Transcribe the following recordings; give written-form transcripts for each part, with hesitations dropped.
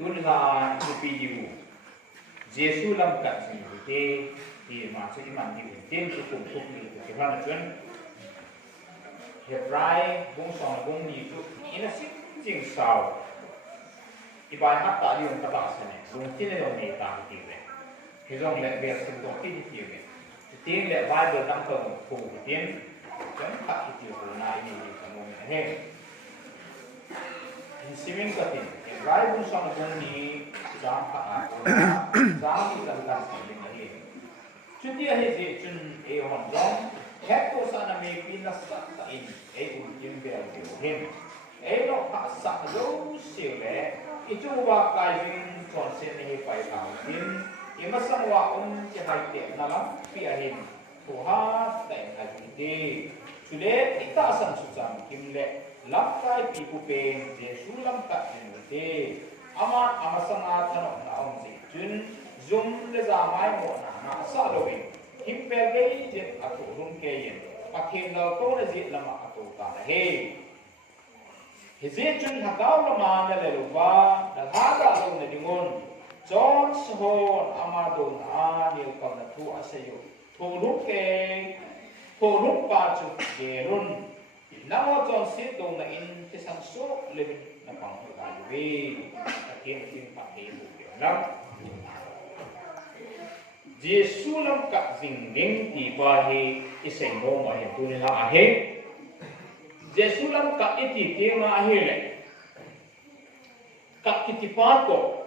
tuân là CPU Jesu Lam cắt gì thế thì mà sẽ mang đi tiên cái cùng thuộc đi cái phần là chuyện hiệp rai bung sòng bung nhị chút ý là xích chính sao thì bài hát ta đi ông ta bảo thế này dùng tiên là ông này ta thì vậy thì dùng lệ việc sử dụng tiên thì vậy tiên lệ bài được đăng tầng phủ tiên vẫn phát thì tiêu của này thì cái môn này hết hình sinh cái gì rai bung sòng bung nhị giang phát giang thì cần cần gì này chút dia hết gì chút e hoàn giống hết cô sana me pin là sắc tại e ultim về điều hem e nó phát sắc dấu siêu lệ itu wa kai vin chọn sen này phải tạo tin e mà sang wa chỉ hai tiệm nào lắm phi ahin thu ha tại hai đi chủ đề ita sang su chang kim lệ lắp kai pi ku pe Jesu Lam cắt đi ama sang a thano na ông gì chun zoom le za mai mo na sa loin him pe ge je atu rum ke yen pakhin lo ko na ji lama atu ta he je chun ha gaw lama na le wa da ha da lo na dingon John Shon Amadon a ni ka na thu asayo thu ru ke thu ru pa chu ge run na mo John sit do na in ke sang so le na pang ka wi pakhin tin pa he bu na Jesu Lam cắt Jingun thì ba he iseng mo ma he tu ni la he Jesu Lam cắt iti te ma he le cắt kiti pa ko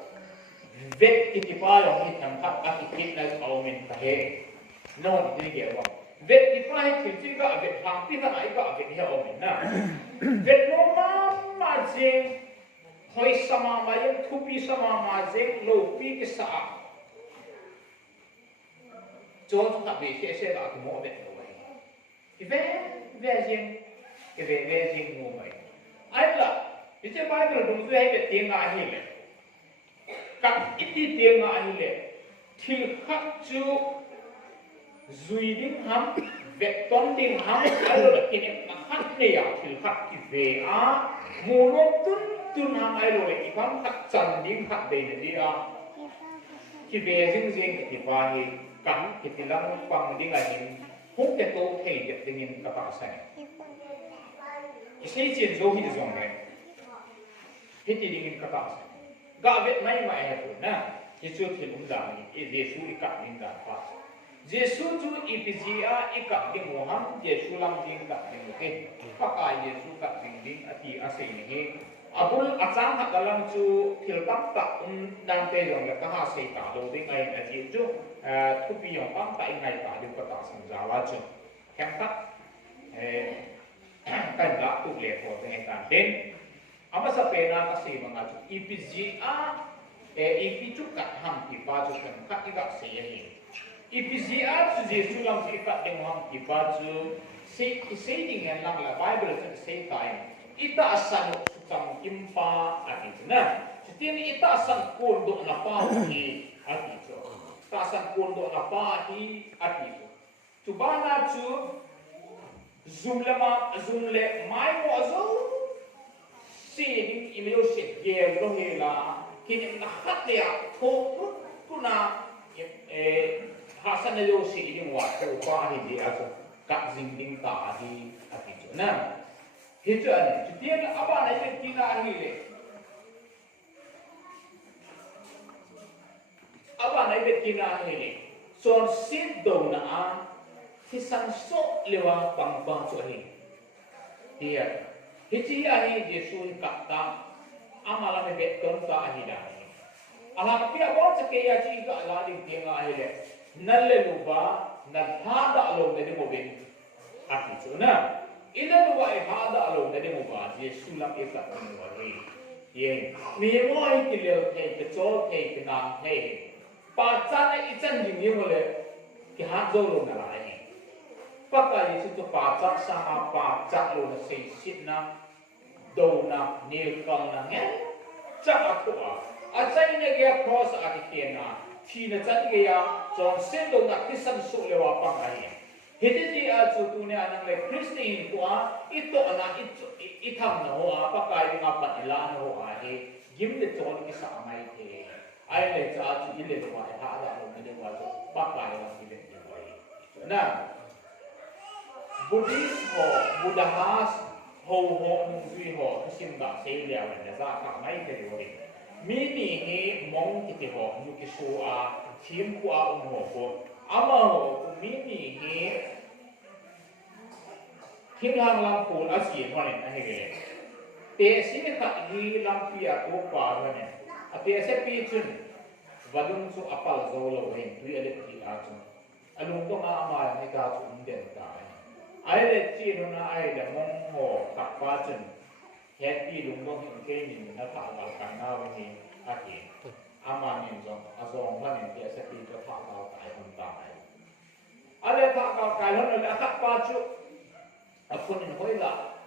vet kiti pa yo he tham cắt kiti na au men ta he no ni ge wa vet kiti pa he kiti ga vet ha ti na ai ga vet he au men na vet no ma jing hoi sama ma yen thupi sama ma jing lo pi ke sa cho chúng ta về sẽ là cái mẫu đẹp như vậy thì về riêng cái về riêng như vậy ai là cái chế bài nó đúng rồi cái tiếng ai hiểu các ít tiếng ai hiểu thì khắc chú duy đinh hám về toán đinh hám ai là cái này nó khắc này à thì khắc thì về á mù luôn tuân hám ai rồi cái hám khắc trần đinh khắc đây là đi à thì về riêng thì vài cắn thì lang quăng đi lại hình hút cái tô thể được tình hình các bạn sai cái xây chiến dấu thì giống này hết thì tình hình các bạn sai gạo việt mấy mà hết rồi nè Jesu thì cũng giảm thì Jesu đi cắt đi giảm phát Jesu chú EPGA đi cắt đi Muhammad Jesu Lam đi cắt đi cái phát cái Jesu cắt đi thì asing này Abul achang hat dalam chu thiltam ta dang te yong la ka sei ta do ding ai a ji chu thu pi yong pam ta ngai ta du ka ta sam za wa chu kem tak kan la tu le ko te kan ten ama sa pena ka sei manga chu ipga ip chu kat ham ti pa chu kan khat ga sei hi ipga chu Jesu Lam ti kat ding ham ti pa chu sei ding en lang la Bible chu sei tai ita asan sang impa ati na sitin ita sang kurdo na pa hi ati so ta sang kurdo na pa hi ati so tubana chu zumle mai mo zo sin imeo sit ge lo he la kin na hat ya tho kuna hasan yo si ni wa ko pa hi di aso ka jing ding ta hi ati so na Hijan, jadi apa nak kita ni le? Apa nak kita ni le? So sit down na, hisan so lewa pang so hi. Dia, hiji ahi Jesu kata, amala me bet kon ta ahi dah. Alah pia bawa sekian jika lading tiang ahi le. Nalle lupa, nalhada lo dari mobil. Hati so na. Ila luwa hada lo dari mobil Jesu Lam eka ni wari. Ye, me mo ai kilel ke kecol ke kenam ke. Pacar ikan jini boleh kihat jauh na lai. Pakai Yesu tu pacar sama pacar lo na seisit na, do na nekang na ngen. Cak aku Acan ini dia cross akikian na, China cat dia John sendo na kisan su lewa pangai. Hiti dia cutunya anang le Kristin tua itu anak itu itam na hoa pakai ngapat ilan hoa he gim le chon ki sa mai the ai le cha chi le wa ha da lo ne wa so pa pa la ki le ni wa na Buddhist ho Buddhas ho nung sui ho sim ga sei le wa ne za ka mai the lo mi ni he mong ki ho nu ki su a chim ku a ho ko ama ho mi ni he Kim lang lang pun asyik mana ni ke? Tesi tak di lampi aku parah ni. Tapi saya pijun, badung su apal zolo hen, tu ada di acu. Alung tu ngamal ni kacu unden tak. Air ciri na air dah mongho tak pajun. Happy lung tu hen ni nak tak tak kanau ni aje. Aman ni jom, azong mana ni saya pijun tak tak kai pun tak. Air tak tak kai pun ada tak pajun. Aku ni hoi lah.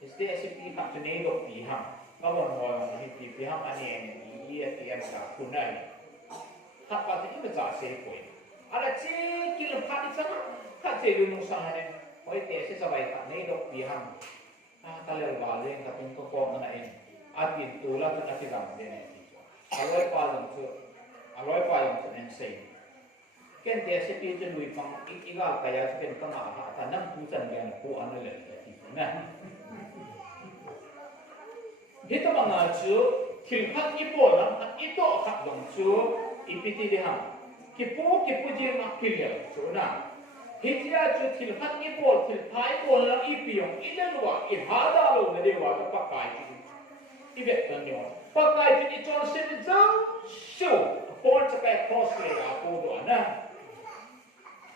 Isteri asyik tak jenis dok piham. Kalau orang hidup piham ani ia tiada tak punai. Tak pasti ini macam sepoi. Ada cekil empat di sana. Tak cekil nusang ni. Hoi tiada sesuai tak ni dok piham. Kalau balik tapi kau kau mana ini. Ati tulah tu nanti ram dia ni. Aloi paling tu ensai. Kan dia seperti lui pang igal kaya seperti tengah hata nam pusan yang ku anu le nah itu mengacu kilpat ipo nam itu hak dong cu ipiti dia kipu je mak pilih cu nah hijia cu kilpat ipo nam ipiong ida luar ihada lo ne dewa pakai cu ibet tanyo pakai cu itu sen jang show pon capai cross le aku do nah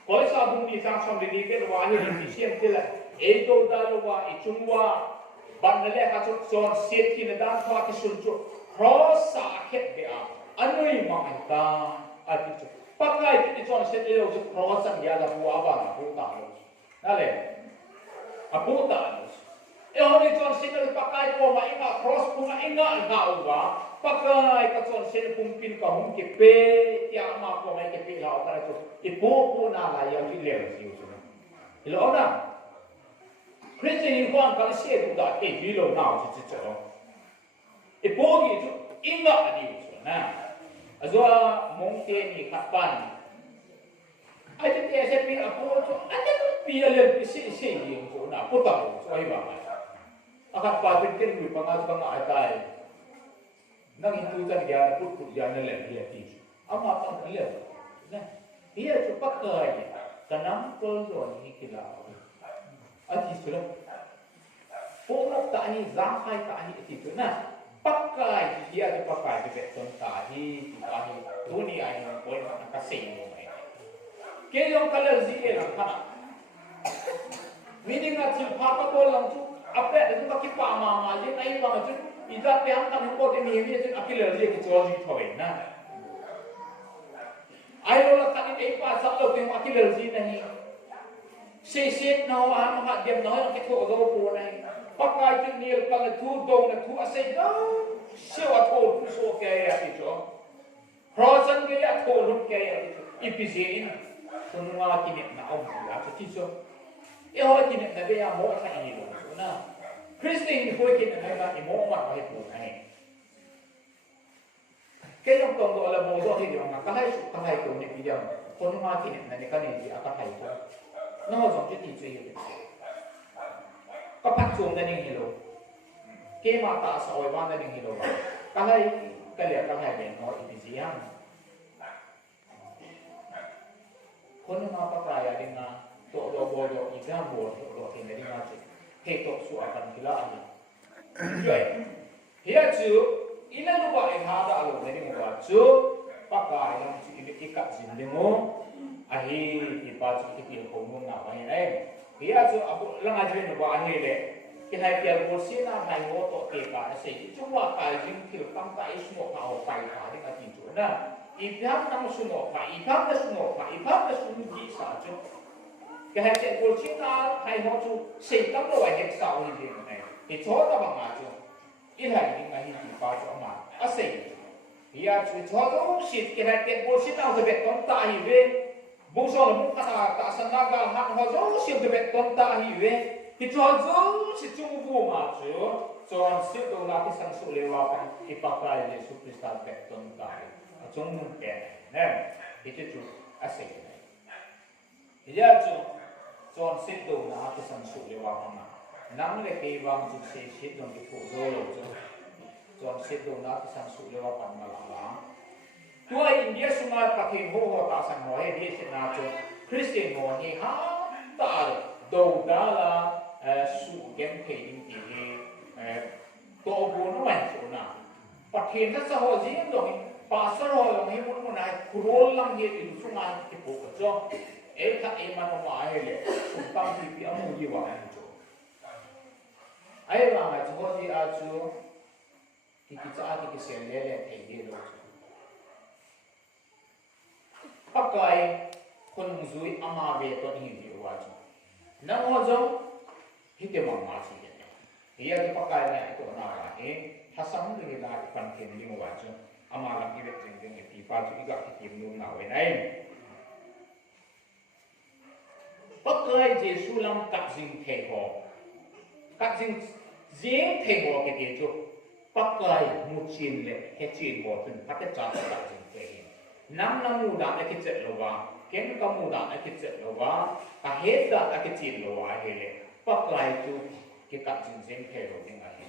Kau sabun ni sang di dikit wahid di siam tila. Edo dalwa ichungwa bandale kasut son set ki nadan thwa ki sunchu cross sakhet dia. Anui mangta ati pakai ti son set le so cross ang ya da buwa ba ko ta lo. Nale. Apo ta lo. E honi son set le pakai ko ma inga cross ko ma inga uwa. Pakai ka son set pumpin ka hum ke pe tia ma ko mai ke pe la ta to. Ibu na la yang di lew siu tu. Ilo ona. Christian Juan kan sia tu dah di lo nau tu tu. Ibu gitu ingat dia tu. Nah. Azwa mungkin ni kapan. Ada dia sepi apa tu? Ada pia le si yang tu na putar tu ai ba. Akan patin ni pangat pangat ai. Nang itu kan dia put dia le dia ti. Ama tak le. Nah. Ia tu pakai tanam kolon ni kilau. Adi sudah. Pokok tak ni zahai tak ni itu. Nah, pakai dia tu pakai tu betul tahi, tahi. Dunia ini boleh nak kasih ni. Kalau kalau zikir nak kana. Meaning nak siapa kau lang tu apa itu pakai pama je, naik pama tu. Ida pihak kan hukum ni tu akil zikir kecuali thawai. Nah. Ayo lah tak ni pasal lo tengok akil rezeki ni. Seset no am hak dia no nak ketuk go po ni. Pakai tu ni kalau tu dong nak tu asai do. Siapa tu so kaya itu. Proses dia tu lu kaya itu. Ipizin semua kini nak om dia tu so. Ehok kini nak dia mau tak ini lo. Nah. Kristen ni boleh kini nak mau mak boleh pun ni. Kaya tong do ala bodo hi dia kahai tu ni dia kon ma ki ni kan ni dia ka hai tu no jong ji ti chui ka pat chung na ning hi lo ke ma ta sa oi wa na ning hi lo kahai ka le kahai ben no i ji yang kon ma pa pra ya ding na to do bodo i ga bo do ke ni ma chi he to su akan kila ani joi here too ina lupa ihada alo neni muka cu pakai yang ikat sindemo ahi ipat ikil komun na bahin dia cu aku lang aja nuba ahi le kita biar bersina mai moto teka nasi cuma kajing kil pangka ismo kau kai hari kati cu na ipam nang sumo ka ipam na sumo ka ipam na sumuji sajo kita biar bersina kai moto setam lo wajib sawi dia ni itu apa bang ajo Ilai ni ngahi di bawah amat. Asing. Ia cuaca shit kira kira boleh tahu sebab kontak hiwe. Bungsu lebu kata tak senaga hak hazo shit sebab kontak hiwe. thì cho dấu sẽ chung vô mà chú cho sự đâu là cái sang số lệ vào cái ipakai Jesu Christa bẹt tôn tài trong môn bẹt này thì chú sẽ này thì giờ cho sự đâu là cái sang số lệ vào mà nắm lấy cái vàng chú sẽ xếp trong cái phụ dấu rồi cho sự đâu là cái sang số lệ vào mà là tôi India sumai pakai ho ta sang ho he dia sena cho Christian ho ni ha ta do da la su game ke in ti to bo no man so na pakai na sa ho jing do pastor ho lo hi mun mun ai kurol lam ye in sumai ki po ko cho e ta e man ma ai le sum tam ti pi amu yi wa ai cho ai wa ma cho ji a chu ki cha ki sen le le ai de lo pakai kun zui ama be to ni di wa ji na mo jo hite ma ma si de ya ki pakai na to na wa e hasam de la kan ken ni mo wa jo ama la ki be ting ting pi pa ju ga ki kim nu na we nai pakai Jesu Lam ka jing the ho ka jing the ho ke de jo pakai mu chin le he chin ho tun pa te cha ka jing the nam mu da ke chet lo wa ken ka mu da ke chet lo wa ka he da ke chin lo wa he le pakai tu ke ka jing the lo ding a he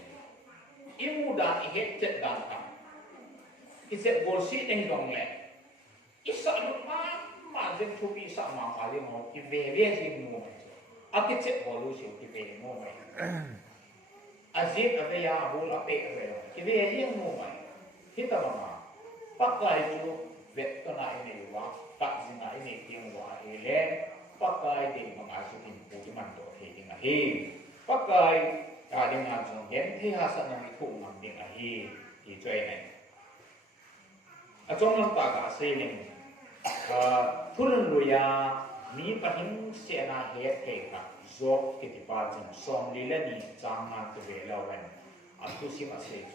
I mu da he chet da ka ki chet bol si ding dong le I sa lu ma jeng thu pi sa ma ma le mo ki ve ve jing mu a ke chet bol lu si ki ve mo mai a jing a ve ya bol a pe a ve ki ve jing mo mai hi ta ma pakai tu vet to na ini wa tak zina ini tiang wa hele pakai ding mengasu in pu man to he ding a he pakai ta ding a jong gen thi ha sa nang thu nam ding a he hi choi nai a chong nam ta ga se ning thulun lu ya mi pahin se na he ke ka zok ki ti pa jam som li la ni chang na tu ve la wen a tu si ma se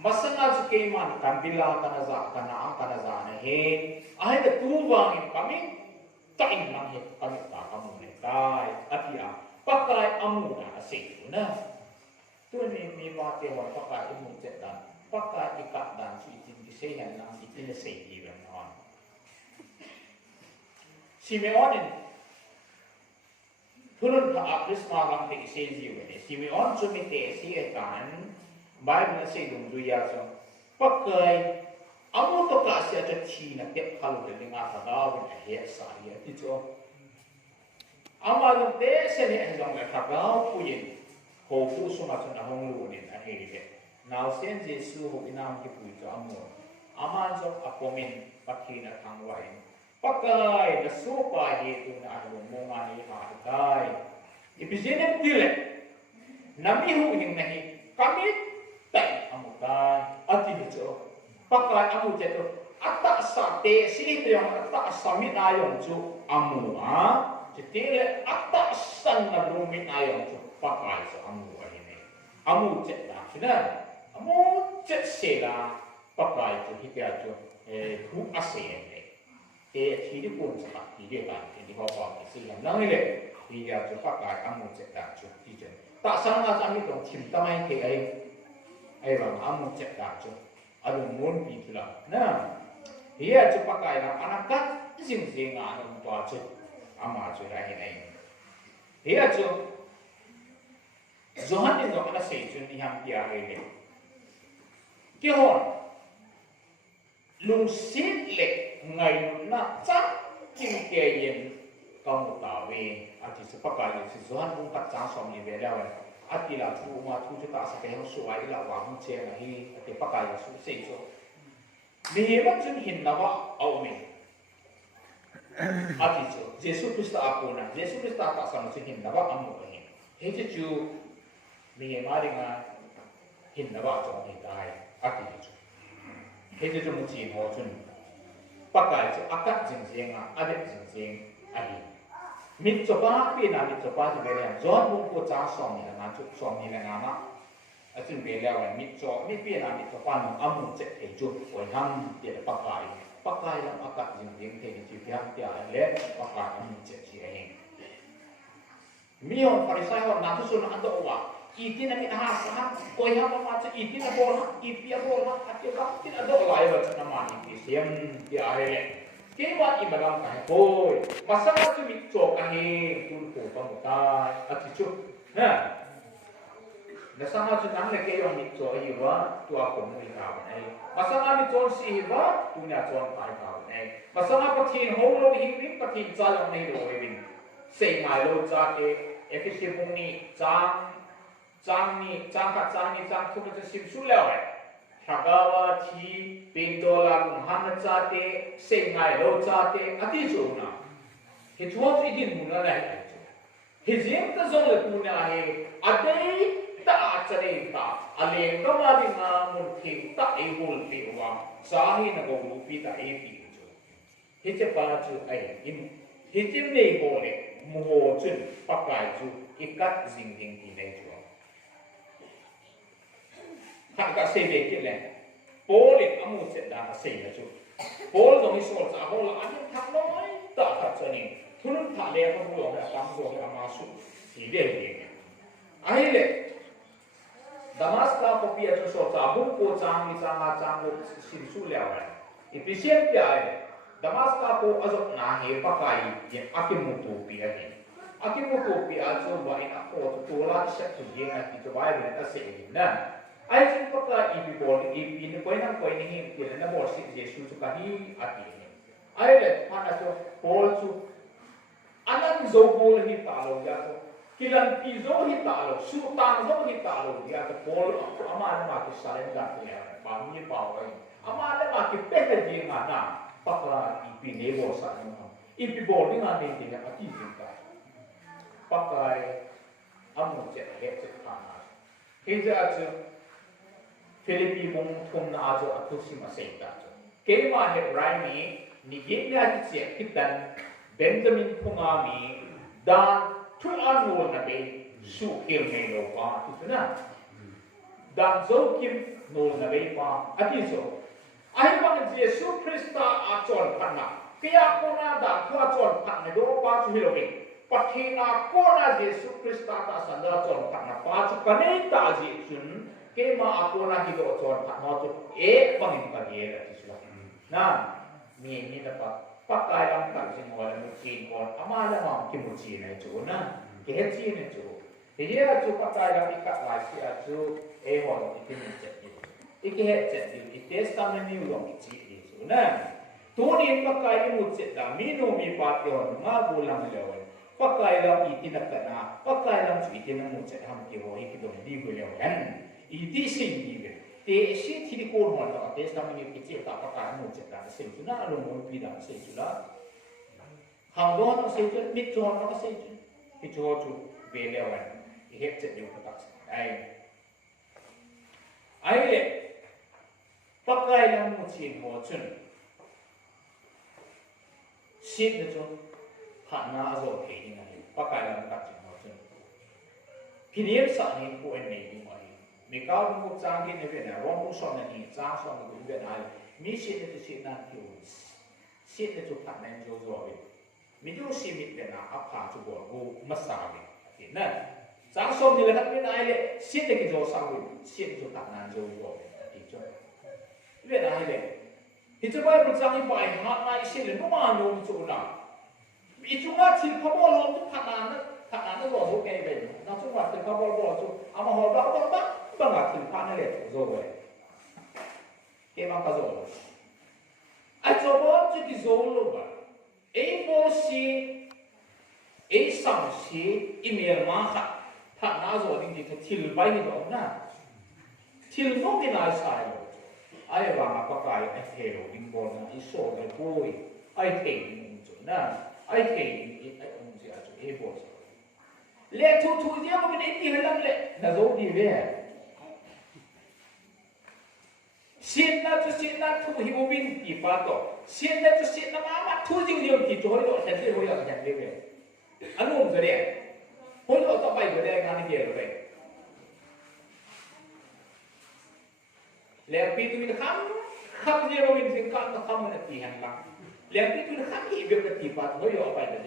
masana ju ke man kandila kana za na he ai da tu wang in kami ta in nang he kami ta kamu ne tai atia pakai amu na se na tu ni mi ba te wa pakai amu je dan pakai ikat dan si tin ki se yan nang si tin se ki ran on Simeon turun ka Krisma lang te se ji we Simeon chu mi te si e kan Bible say dong duya so pakai amu to ka sia ta chi na te khalu de nga ta da wen a he sa ya ti cho ama dong te se ne dong la ta ga pu yin ho pu su ma chun a hong lu ne a he de now sen Jesu ho inam ki pu cho amu ama so apomin pakhi na thang wai pakai na su pa he tu na ru mo ma ni ha dai ibizene tile nami hu ning na hi kami tại amu tai ati cho pakai amu je to atta sa te si te yang atta sa mi na yong chu amu a je te le atta san na lu mi na yong chu pakai so amu a ni amu je la china amu je se la pakai chu hi ya chu hu a se ne e thi di pun sa ti de ba ti ho ba ti si yang nang le hi ya chu pakai amu je la chu ti je ta sang na sa mi dong chim ta mai ke ai ai bang amu cek dah tu, ada mun itu lah. Nah, ia tu pakai lah anak kan sing anu tua tu, ama tu dah ini. Ia tu, Johan ni dok ada sejun ni ham dia ini. Kehon, lung sit lek ngai nak cak cing keyen kamu tahu, ati sepakai si Johan pun tak cang som ni belawan. Ati la tu ma tu ta sa ke so ai la wa mu che na hi ati pa kai su se so ni ma chun hin na wa au me ati so Jesu Christa apona Jesu Christa ta sa mu hin na wa amu he he che chu mi ma ri nga hin na wa chong hi dai ati chu he che chu mu chi ho chun pa kai chu akat jing jing a ade jing jing ai mit cho ba pi na mit cho ba ji be le zon bu ko cha som ni na chu som ni le na ma a chun be le wa mit cho mi pi na mit cho ba no amu che te chu ko ham ti le pa kai la akat jing jing te ni chi pya ti a le pa kai amu che chi ai mi hon farisai hon na tu sun ando wa iti na mi ha sa koi ha ma cha iti na bol ha iti a bol ha ati ka tin ado lai wa cha na ma ni siam ti a he ke wa i malam ka koi masama chu mi cho ka he tun ko pa mo ta ati chu na sama chu nang le ke yo mi cho hi wa tu a ko mu ka ba nei masama mi chon si hi wa tu nya chon pai ka ba nei masama pa thin ho lo hi ri pa thin cha lo nei lo wi sei ngai lo cha ke efficient bung ni chang ka thu cha sim su lao ai thagawa thi pin dola kum han cha te sei ngai lo cha te ati chu na he chuo chi din mu na lai he jing ta zong le ku na he adei ta chare ta ale ka ma di nga mun thi ta e hol pi wa sa hi na go lu pi ta e pi chu he che pa chu ai in he tim nei go le mu ho chun pa kai chu ikat jing ding ti nei chu ha ka se ve ke le pol in amu che da ka se na chu pol dong i so cha ho la an thak noi ta ta chani thun tha le ko lo ha kam zo ha ma su si de de ai le Damascus ko pia chu so cha bu ko chang ni chang a chang lo sin su le wa efficient pia ai Damascus ko azok na he pa kai ye akimu tu pia ni akimu tu pia chu ba in a ko tu la set tu ye na ti to bai le ta se ni na ai chu pa ka I bi bol I ni ko na ko ni hi ti na bo si Jesu chu ka hi ati ni ai le pa na chu bol chu anan zo bol hi ta lo ya to kilan pi zo hi ta lo su tang zo hi ta lo ya to bol ama na ma ki salen da ya pa mi pa wa ama na ma ki pe pe ji ma na pa ka I pi ne bo sa ni ma I pi bol ni ma ne ti ya ati ji ka pa kai amu che he che pa na he ja chu Philippi mong thum na jo atu si ma se ta chu ke ma he rai mi ni ge ya ti che kitan Benjamin punga mi dan tu anu na be su hil me lo pa tu na dan zo kim no na be pa ati zo ai ba Jesu Krista a chon phanna kya ko na da ko chon phan ne do pa chu hilo be pathina ko na Jesu Krista ta sanda chon phanna pa chu kane ta ji chun ke ma a ko na hi do chon phan no chu e bangin ka ye ati su na mi ni da pa pakai lam tak sing wala mu chin kon ama la ma ki mu chi nei chu na ke he chi nei chu he ya chu pakai lam ikat lai si a chu e ho lo ki ni chet ni I ke he chet ni I testament ni lo ki chi ni chu na tu ni pakai ni mu chet da mi no mi pa ti ho nga bu lam le wa pakai lam I tin ka na pakai lam chu I tin mu chet ham ki ho I ki do ni bu le wa I ti sing ni be te si ti ko ho la testament ni ki chi ta pakai mu chet da se chu na lo mo pi da se chu la hang do na se chu mit chu na se chu ki chu chu ve le wa I he chet ni ka ta ai le pakai lam mu chin ho chun sit na chu ha na zo ke ni na pakai lam ka chin ho chun piniem sa ni ko en nei ni mai me ka mu chang ki ne ve na rom mu so na ni cha so na ku ve na mi sit na sit na ki sit na chu pa na jo zo ve mi du si mi ve na a pa chu bo go ma sa ve ti na sang som ni le hat mi na ai le sit na ki jo sa ve sit chu pa na jo zo ve ti chu ve na ai le hi chu bai bu chang I bai ha na I sit le no ma no chu na I chu ma chi pa bo lo tu pa na zo zo ke ve na chu ma ti pa bo bo chu ama ho ba ba nga ti pa na le zo ve ke ma ka zo lo ai zo bo chu ki zo lo ba e bo si e sam si I me ma kha pa na zo ding ti til bai ni do na til no ki na sai lo ai ba ma pa kai ai the lo ding bo na I so le poi ai the ni chu na ai the ni ai on si a chu e bo le tu je mo ni ti helam le na zo di ve sin na tu hi mo bin ti pa to sin na ma tu jing jing ti to lo ta ti ho ya ka le ve anu zo le ho lo to bai zo le ga ni ge lo ve le pi tu ni kham je ro bin sing ka ta kham na ti han la le pi tu ni kham hi be ka ti pa ho yo bai de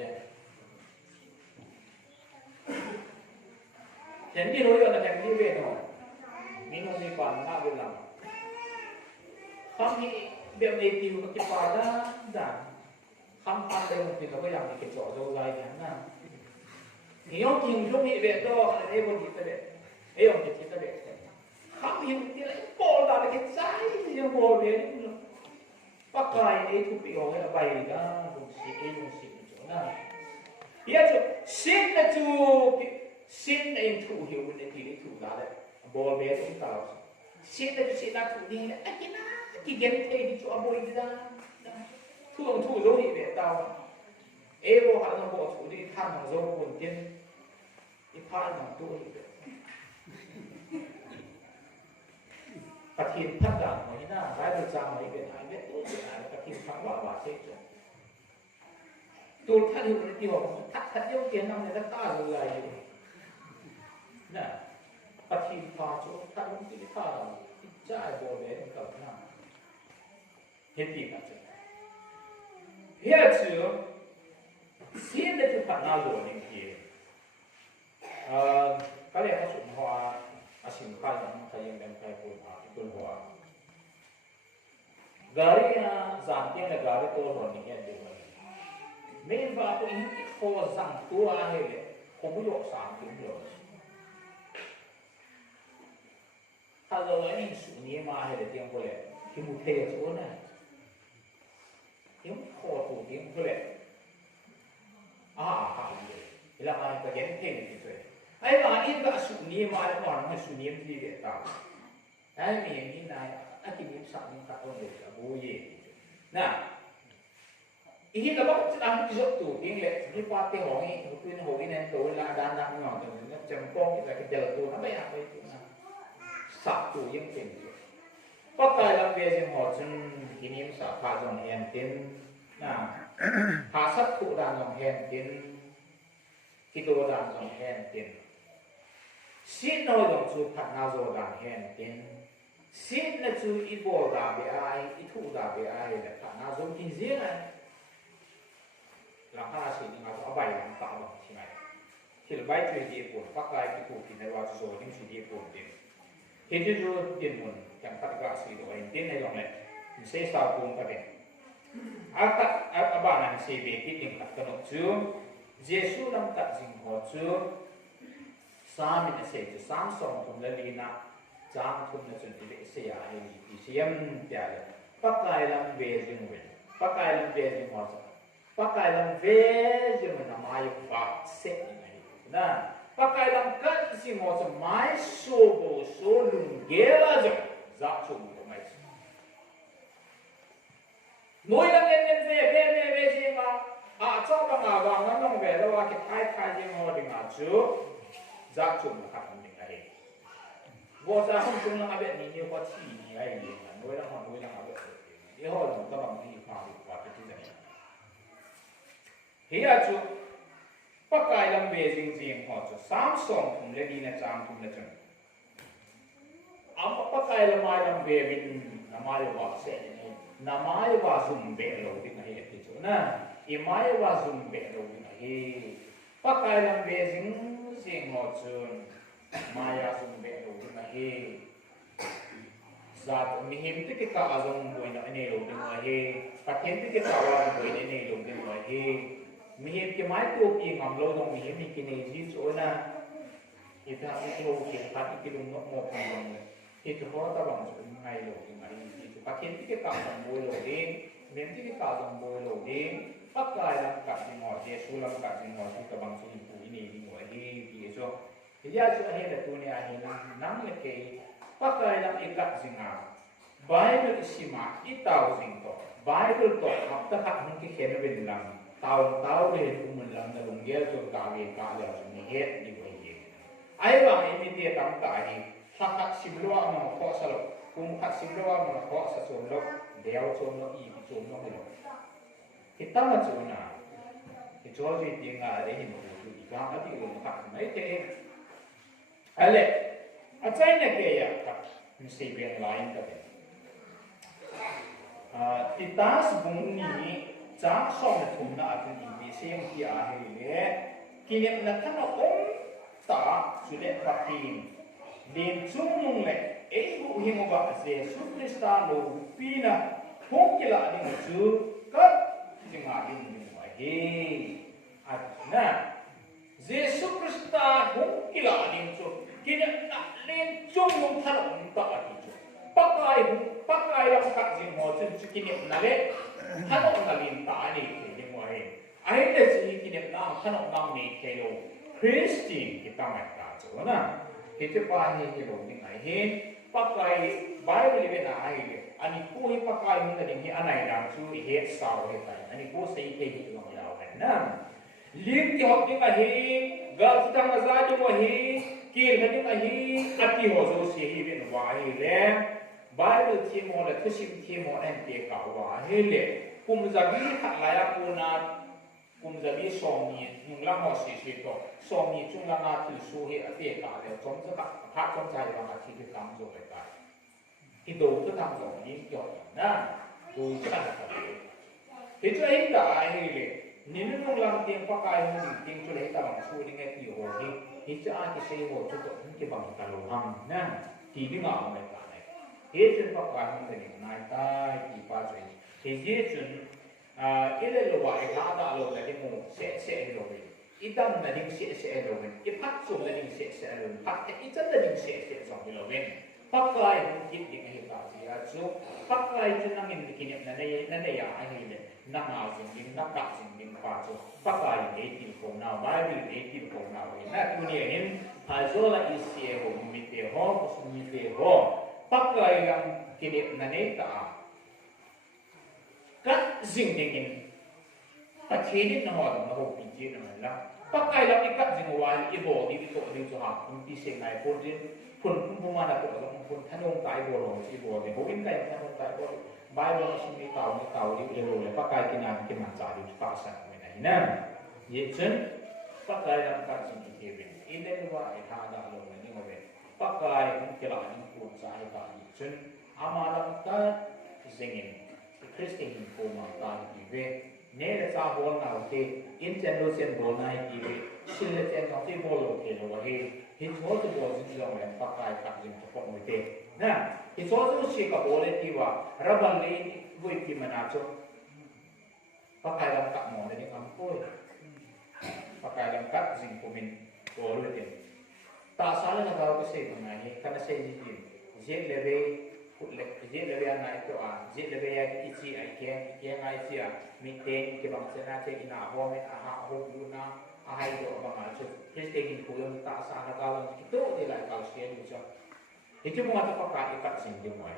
hiện đi nói là thằng đi về rồi mình không đi còn nào về làm không thì việc này tiêu cái quả đó giảm không ăn đây một thì nó có làm cái chỗ dâu dài chẳng nào thì ông tìm trong nghị viện đó là đây một gì ta đấy ấy ông chỉ ta đấy không hiểu thì lại bỏ ra cái trái gì mà bỏ về đi bắt cái ấy thu bị hồi là bày đó dùng xịt chỗ nào bây giờ xin là chú xin là em thủ hiểu mình thì để thủ ra đấy bỏ về cũng tao xin là thủ đi là cái gen thế đi chỗ bồi ra thủ dấu nghị viện tao ấy bộ hạt nó bộ thủ đi tham hàng dấu buồn tiên đi phá bằng tôi phát hiện phát đạt mấy na cái được ra mấy cái này biết tôi cái này phát hiện thắng loại bà chết rồi tôi phát hiện cái điều thật yêu tiền năm này ta rồi là gì nè phát hiện phá chỗ phát hiện cái phá cái trái bồ đề thì cầm nào hết tiền cả chứ hết chưa xin để chụp phản nào rồi nên kia cái nàyเขาสุนทรasin khai yang kaya yang kaya pun hua gari zan tiang le gari to ron ni ya de me va ko in ko zang tua he le ko bu yo sang tin yo ta zo ni su ni ma he le tiang ko le ki mu the chu na tiang ko tu tiang ko le ha ila ma ka gen the ni tu ai mà ít cả sụn niệm mà lại còn phải sụn niệm gì để tạo ai mình như này anh chỉ niệm sẵn những các con người là vô gì nè ý là bác đang ví dụ tủ tiếng lệ như qua tiếng hỏi một tuyên hồi nên tôi là đang nhỏ từ nó chấm con như là cái giờ tôi nó bây giờ bây giờ sạp tủ những chuyện bác tài làm việc thì họ chân kỷ niệm sạp phá dòng hèn tiến nè phá sát cụ đàn dòng hèn tiến khi tôi đàn dòng hèn tiến xin nói dòng chú phạt nào rồi đàn hèn tiến xin là chú ít bộ đà bề ai ít thụ đà bề ai là phạt nào giống kinh riêng này làm khá xin nhưng mà có bài làm tạo bằng thì này thì là bài chuyện địa buồn phát gai cái cụ thì này vào rồi những chuyện địa buồn tiền hiện tại rồi tiền buồn chẳng phát gạ sự đồ hình tiền này lòng này mình sẽ sao cùng các bạn bạn này sẽ về cái điểm cắt cái nội dung Jesu Lam cắt dinh họ chưa sa mình sẽ cho sam song thùng lên đi na jam thùng là chuẩn bị để xây hay thì xem tiền phát gai làm về dinh mình phát gai làm về dinh họ pakai lang vez yung namay fa set ni na pakai lang kan si mo sa mai sobo so lungela jo za chu mo mai noi lang en ve si ma a cho ba nga ba nga nong ve lo ke thai ji mo ding a chu za chu mo khat ni ai bo sa hong chung lang abe ni ni ko chi ni ai ni noi lang abe ni ho lang ka bang ni fa ni fa ti ni hiện chú bắt cái làm về riêng họ chú sám song thùng lên đi là trang thùng là chân ông bắt cái làm về mình làm mai vào sẽ làm mai vào dùng bể lâu đi này thì chú na im mai vào dùng bể lâu đi này bắt cái làm về riêng họ chú mai vào dùng bể lâu đi này zat mi him ti cái cả dùng bồi này lâu đi này phát hiện ti cái cả bồi này lâu đi này mình cái máy tiêu kỳ ngầm lâu rồi mình cái này gì chỗ na thì ta cái lâu kiện phát cái đồng một đồng thì chúng ta bằng chỗ ngày lâu thì ngày thì chúng ta khiến cái cả dòng bồi lâu đi miễn cái cả dòng bồi lâu đi bắt lại làm cả những ngõ Jesu làm cả những ngõ thì các bằng số những phụ này đi ngồi đi thì cho thì giờ chỗ này là tôi này anh nắm được cái bắt lại làm cái cả những ngõ Bible sima ít tàu những to Bible to học tất cả những cái khen bên làm tao về cũng mình làm là lùng ghé cho cả về cả giờ mình hết đi vậy gì ai bảo em đi tiệt tắm cả thì khắc xìm loa mà khó sao cùng khắc xìm loa mà khó sao chôn lốc đeo chôn lốc gì chôn lốc này thì tao là chôn à thì cho gì tiếng à để hình một cái gì đó thì cũng khắc mấy thế ai lệ ở trên này kìa khắc mình xây dựng lại cái thì ta sử dụng nhỉ trang song thùng na cái gì xem kia hay lẽ kỷ niệm là thân nó ôm ta sudah pakai lim sunggung le bu himu ba Jesu Krista lo pina hong kila ding su kat singa ding wahi atna Jesu Krista hong kila ding su kini nak len sunggung thalong ta ati su pakai lang kat jing mo chen kini nale thalong nalin ta ni ke ding wahi ai le si kini na thalong nam ni ke lo Christian kita mai ta chu na kita pahini ke lo ni ai he pakai Bible ni na ai le ani ko hi pakai ni tadi hi anai dang chu he sao he tai ani ko sei ke hi lo lao kan na lim ti hok ni ka hi gal tang za ji mo hi kil ha ni ka hi ati ho zo si hi ben wa hi le Bible ti mo le thusim ti mo en te ka wa he le kum za bi khat la ya pu na kum za bi song ni ning la ho si si to song ni chung la na ti su he ate ka le chom za ka pha chom cha ya ma ti ti kam zo le ta cái đồ cứ tham dò những kiểu na đồ chắc là phải thế cho ấy cả ai thì nếu nó không làm tiếng qua cái không tiếng cho lấy ta bằng xuôi đi nghe tiểu hồ thì cho ai cái xây hồ cho tụi cái bằng cả lầu hầm na thì cái ngạo này cả này thế trên qua cái không thể này ta thì ba rồi thì dễ chuẩn cái này là loại khá đã rồi là cái mồm sẽ rồi ít tâm là những sẽ rồi cái phát xuống là những sẽ rồi phát cái chân là những sẽ rồi rồi pakai mungkin di kehidupan aja, pakai jenang yang dikirim nana ya akhirnya nang singing nak singing pacu, pakai native kona, Bible native kona, nah kemudian Phaijol ECA mite ho, mite ho, pakai yang kirim nana ta, kat singing, pacinin naho pinjin nahala, pakai lagi kat singwal ibo di tu ha, kunti sengai pun pun mana tu pun thanong tai bo si bo ni boin kai thanong tai bo bai bo sum ni tau di le pakai kinan kin man cha di pa sa me nai na ye chen pakai lam ka sin ki bin ile wa ai tha da lo ni ngo be pakai kun ke la ni ku sa ai ka ni chen amalam ka singin Christian ko ma ta ni be ne le sa bo na o te in chen lo sen bo nai ki be sin le chen ka ti bo lo ke lo he It's also was in the way pakai kat jing pokok mute. Nah, it's also shika boleh tiwa rabal le buat di mana tu pakai lam kat mo ni kampoi. Pakai lam kat jing pumin boleh dia. Tak salah nak tahu kesih mengenai kerana saya jijik. Jik lebih anak itu jik lebih yang isi ikan isi meeting kebangsa nak cek ina ho met aha ho guna ahai do bang aja Kristen ku yang tak sana kawan itu dia lai kau sia juga itu mau apa pakai ikat sing dia mai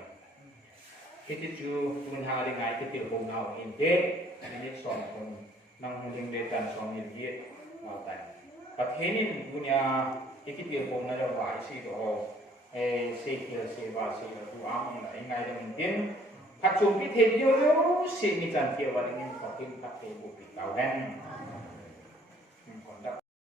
itu ju pun hari ngai itu bong nau inte ini song pun nang muling detan song ni dia mau tan but henin punya itu dia bong na wa isi do sekil sewa tu am na ngai do intin kat chumpi the yo si ni chan dia wa dengan pakai bu pitau kan